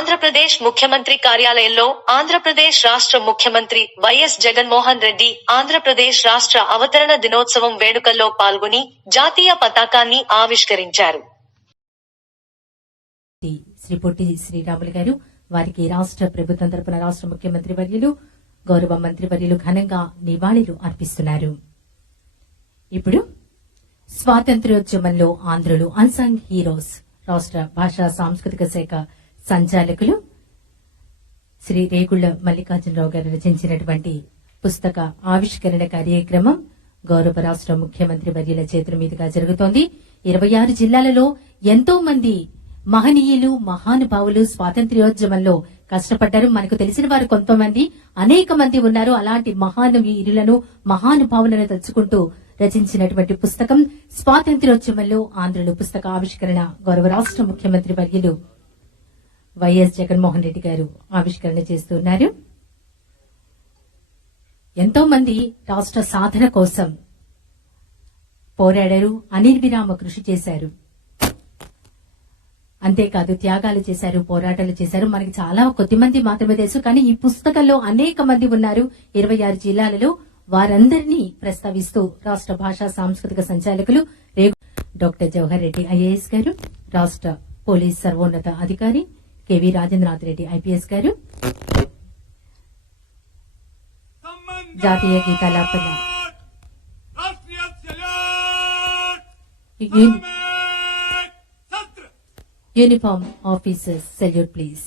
ఆంధ్రప్రదేశ్ ముఖ్యమంత్రి కార్యాలయంలో ఆంధ్రప్రదేశ్ రాష్ట్ర ముఖ్యమంత్రి వైఎస్ జగన్మోహన్ రెడ్డి ఆంధ్రప్రదేశ్ రాష్ట్ర అవతరణ దినోత్సవం వేడుకల్లో పాల్గొని జాతీయ పతాకాన్ని ఆవిష్కరించారు. శ్రీ పొట్టి శ్రీరాములు గారు వారికి రాష్ట్ర ప్రభుత్వం తరపున రాష్ట్ర ముఖ్యమంత్రి వర్యులు గౌరవ మంత్రి వర్యులు ఘనంగా నివాళులు అర్పిస్తున్నారు. ఇప్పుడు స్వాతంత్ర్యోద్యమంలో ఆంధ్రులు అన్సంగ్ హీరోస్ రాష్ట్ర భాషా సాంస్కృతిక శాఖ సంచాలకులు శ్రీ రేగుళ్ళ మల్లికార్జునరావు గారు రచించినటువంటి పుస్తక ఆవిష్కరణ కార్యక్రమం గౌరవ రాష్ట్ర ముఖ్యమంత్రి వర్యుల చేతుల మీదుగా జరుగుతోంది. ఇరవై ఆరు జిల్లాలలో ఎంతో మంది మహనీయులు మహానుభావులు స్వాతంత్ర్యోద్యమంలో కష్టపడ్డారు. మనకు తెలిసిన వారు కొంతమంది అనేక మంది ఉన్నారు. అలాంటి మహానవీరులను మహానుభావులను తలుచుకుంటూ రచించినటువంటి పుస్తకం స్వాతంత్ర్యోద్యమంలో ఆంధ్రులు పుస్తక ఆవిష్కరణ గౌరవ రాష్ట్ర ముఖ్యమంత్రి వర్యులు వైఎస్ జగన్మోహన్ రెడ్డి గారు ఆవిష్కరణ చేస్తున్నారు. ఎంతో మంది రాష్ట్ర సాధన కోసం పోరాడారు అనిర్విరామ కృషి చేశారు. అంతేకాదు త్యాగాలు చేశారు పోరాటాలు చేశారు. మనకి చాలా కొద్ది మంది మాత్రమే తెలుసు కానీ ఈ పుస్తకంలో అనేక మంది ఉన్నారు. ఇరవై ఆరు జిల్లాలలో వారందరినీ ప్రస్తావిస్తూ రాష్ట్ర భాషా సాంస్కృతిక సంచాలకులు రేగు డాక్టర్ జవహర్ రెడ్డి ఐఏఎస్ గారు రాష్ట్ర పోలీస్ సర్వోన్నత అధికారి K V Rajendranath Reddy IPS गातीय Gita uniform officers salute please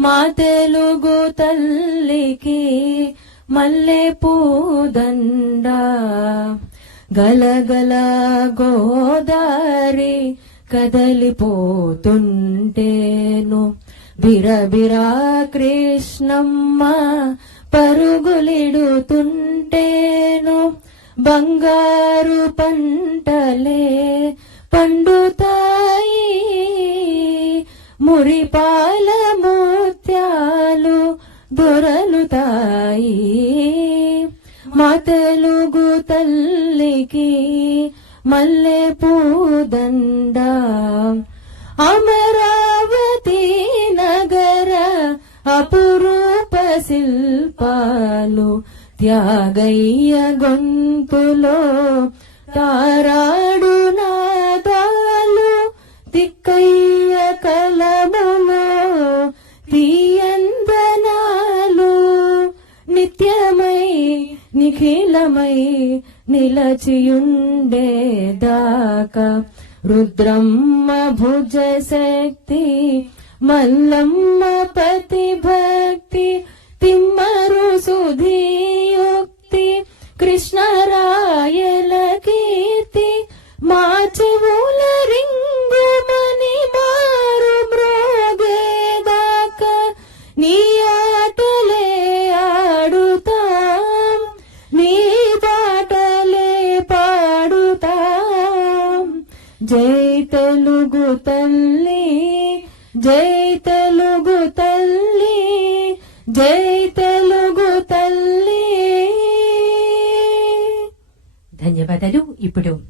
మా తెలుగు తల్లికి మల్లె పూదండ గలగల గోదారి కదలిపోతుంటేను. బిరబిరా కృష్ణమ్మ పరుగులిడుతుంటేను. బంగారు పంటలే పండుతాయి. మురిపాలము దొరలుతాయి మా తెలుగు తల్లికి మల్లె పూదండ. అమరావతి నగర అపురూప శిల్పాలు త్యాగయ్య గొంతులో తారాడు నిత్యమై నిఖిలమై నిలచియుండేదాకా. రుద్రమ్మ భుజ శక్తి మల్లమ్మ ప్రతిభక్తి తిమ్మరు సుధియుక్తి కృష్ణరాయల కీర్తి మా జై తెలుగు తల్లి జై తెలుగు తల్లి. ధన్యవాదాలు. ఇప్పుడు